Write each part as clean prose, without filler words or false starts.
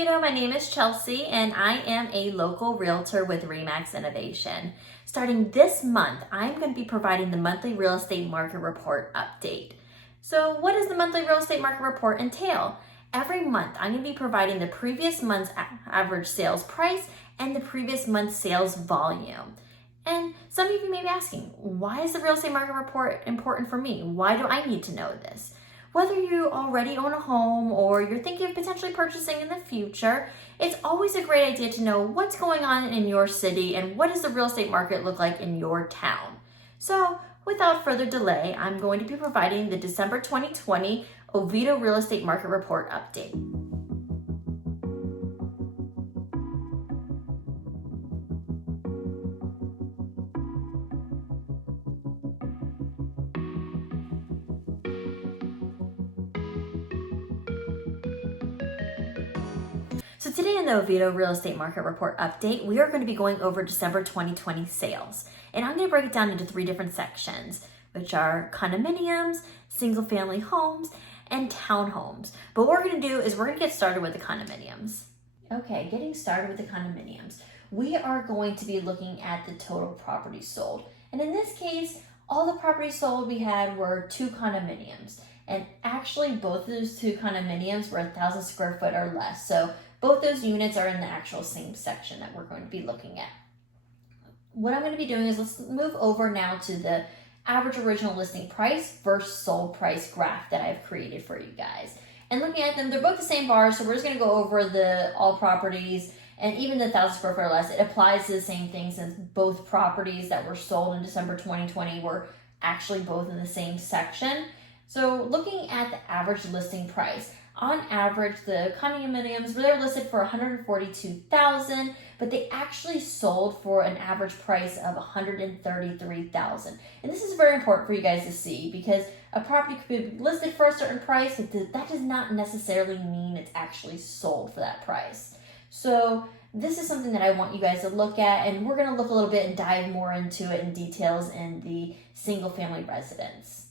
Oviedo, my name is Chelsea and I am a local realtor with 𝐟𝐸 Innovation. Starting this month, I'm going to be providing the monthly real estate market report update. So what does the monthly real estate market report entail? Every month, I'm going to be providing the previous month's average sales price and the previous month's sales volume. And some of you may be asking, why is the real estate market report important for me? Why do I need to know this? Whether you already own a home or you're thinking of potentially purchasing in the future, it's always a great idea to know what's going on in your city and what does the real estate market look like in your town. So without further delay, I'm going to be providing the December 2020 Oviedo Real Estate Market Report update. So today in the Oviedo Real Estate Market Report update, we are going to be going over December 2020 sales. And I'm going to break it down into 3 different sections, which are condominiums, single family homes, and townhomes. But what we're going to do is we're going to get started with the condominiums. Okay, getting started with the condominiums. We are going to be looking at the total properties sold. And in this case, all the properties sold we had were 2 condominiums. And actually both of those 2 condominiums were 1,000 square foot or less. So both those units are in the actual same section that we're going to be looking at. What I'm going to be doing is let's move over now to the average original listing price versus sold price graph that I've created for you guys. And looking at them, they're both the same bars, so we're just going to go over the all properties and even the 1,000 square foot or less. It applies to the same thing since both properties that were sold in December 2020 were actually both in the same section. So looking at the average listing price, on average, the condominiums were listed for $142,000, but they actually sold for an average price of $133,000. And this is very important for you guys to see because a property could be listed for a certain price, but that does not necessarily mean it's actually sold for that price. So this is something that I want you guys to look at, and we're going to look a little bit and dive more into it in details in the single family residence.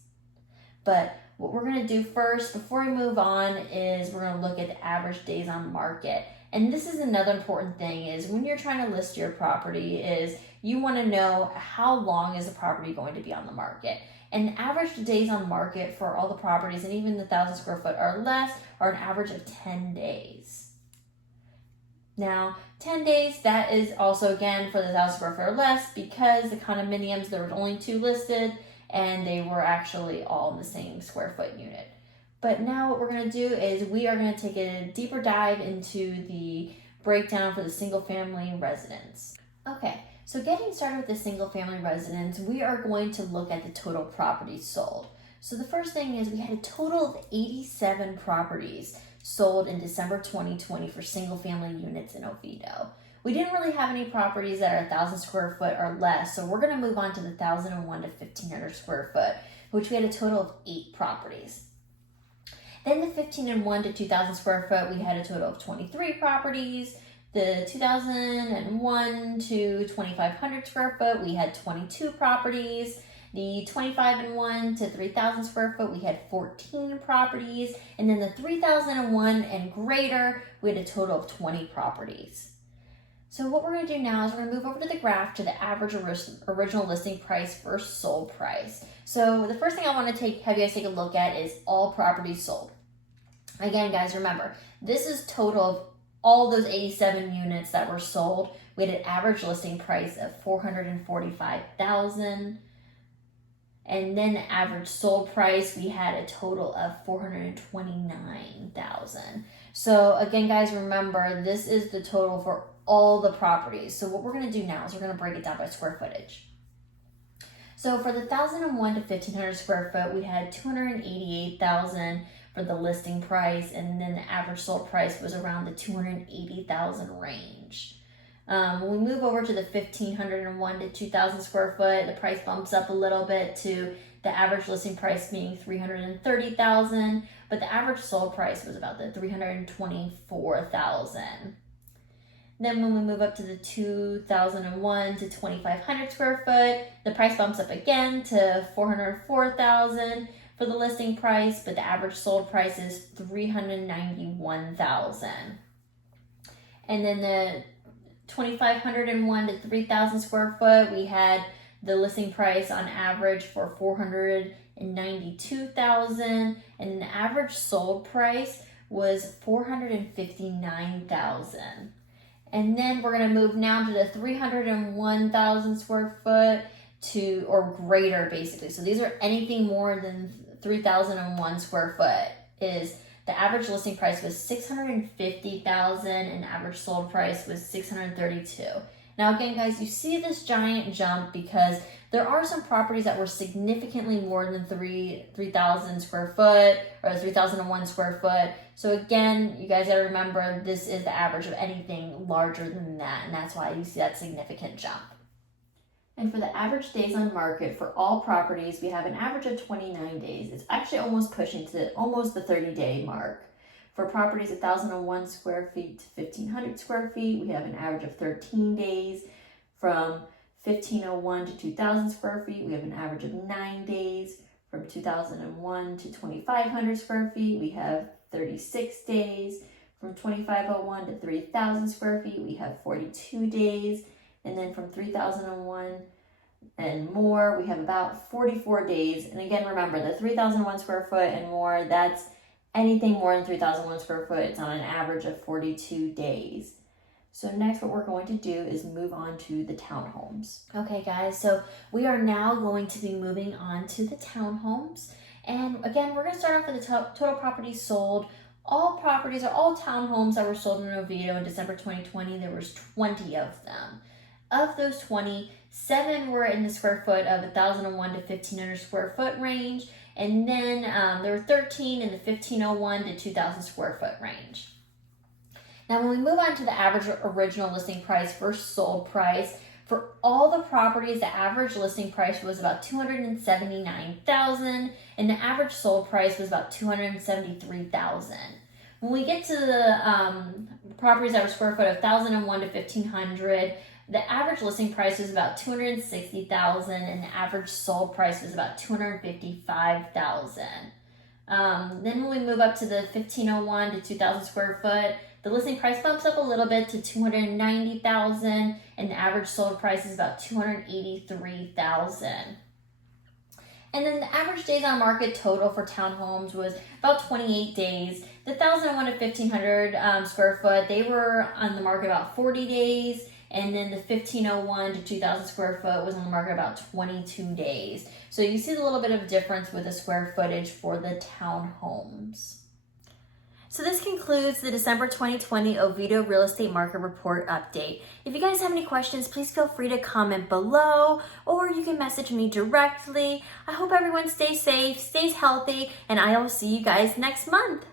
But what we're going to do first, before we move on, is we're going to look at the average days on market. And this is another important thing is when you're trying to list your property is you want to know how long is the property going to be on the market. And the average days on market for all the properties and even the 1,000 square foot or less are an average of 10 days. Now, 10 days, that is also again for the 1,000 square foot or less because the condominiums, there were only 2 listed and they were actually all in the same square foot unit. But now what we're going to do is we are going to take a deeper dive into the breakdown for the single family residence. Okay, so getting started with the single family residence, we are going to look at the total properties sold. So the first thing is we had a total of 87 properties sold in December 2020 for single family units in Oviedo. We didn't really have any properties that are 1,000 square foot or less, so we're going to move on to the 1,001 to 1,500 square foot, which we had a total of 8 properties. Then the 1,501 to 2,000 square foot, we had a total of 23 properties. The 2,001 to 2,500 square foot, we had 22 properties. The 2,501 to 3,000 square foot, we had 14 properties. And then the 3,001 and greater, we had a total of 20 properties. So what we're going to do now is we're going to move over to the graph to the average original listing price versus sold price. So the first thing I want to have you guys take a look at is all properties sold. Again, guys, remember, this is total of all those 87 units that were sold. We had an average listing price of $445,000. And then the average sold price, we had a total of $429,000. So again, guys, remember, this is the total for all the properties. So what we're going to do now is we're going to break it down by square footage. So for the 1,001 to 1,500 square foot, we had $288,000 for the listing price, and then the average sold price was around the $280,000 range. When we move over to the 1,501 to 2,000 square foot, the price bumps up a little bit to the average listing price being $330,000, but the average sold price was about the $324,000. Then when we move up to the 2,001 to 2,500 square foot, the price bumps up again to $404,000 for the listing price, but the average sold price is $391,000. And then the 2,501 to 3,000 square foot, we had the listing price on average for 492,000, and then the average sold price was 459,000. And then we're going to move now to the 301,000 square foot to, or greater basically. So these are anything more than 3,001 square foot. Is the average listing price was 650,000 and average sold price was 632. Now again, guys, you see this giant jump because there are some properties that were significantly more than 3,000 square foot or 3,001 square foot. So again, you guys gotta remember this is the average of anything larger than that, and that's why you see that significant jump. And for the average days on market for all properties, we have an average of 29 days. It's actually almost pushing to almost the 30-day mark. For properties 1,001 square feet to 1,500 square feet, we have an average of 13 days. From 1,501 to 2,000 square feet, we have an average of 9 days. From 2,001 to 2,500 square feet, we have 36 days. From 2,501 to 3,000 square feet, we have 42 days. And then from 3,001 and more, we have about 44 days. And again, remember the 3,001 square foot and more, that's anything more than 3,001 square foot. It's on an average of 42 days. So next, what we're going to do is move on to the townhomes. Okay, guys, so we are now going to be moving on to the townhomes. And again, we're going to start off with the total properties sold. All properties are all townhomes that were sold in Oviedo in December 2020. There was 20 of them. Of those 20, 7 were in the square foot of 1,001 to 1,500 square foot range. And then there were 13 in the 1,501 to 2,000 square foot range. Now, when we move on to the average original listing price versus sold price, for all the properties, the average listing price was about $279,000, and the average sold price was about $273,000. When we get to the properties that were square foot of 1,001 to 1,500, the average listing price was about $260,000, and the average sold price was about $255,000. Then when we move up to the 1,501 to 2,000 square foot, the listing price bumps up a little bit to $290,000, and the average sold price is about $283,000. And then the average days on market total for townhomes was about 28 days. The 1,001 to 1,500 square foot, they were on the market about 40 days. And then the 1,501 to 2,000 square foot was on the market about 22 days. So you see a little bit of difference with the square footage for the townhomes. So this concludes the December 2020 Oviedo Real Estate Market Report update. If you guys have any questions, please feel free to comment below, or you can message me directly. I hope everyone stays safe, stays healthy, and I will see you guys next month.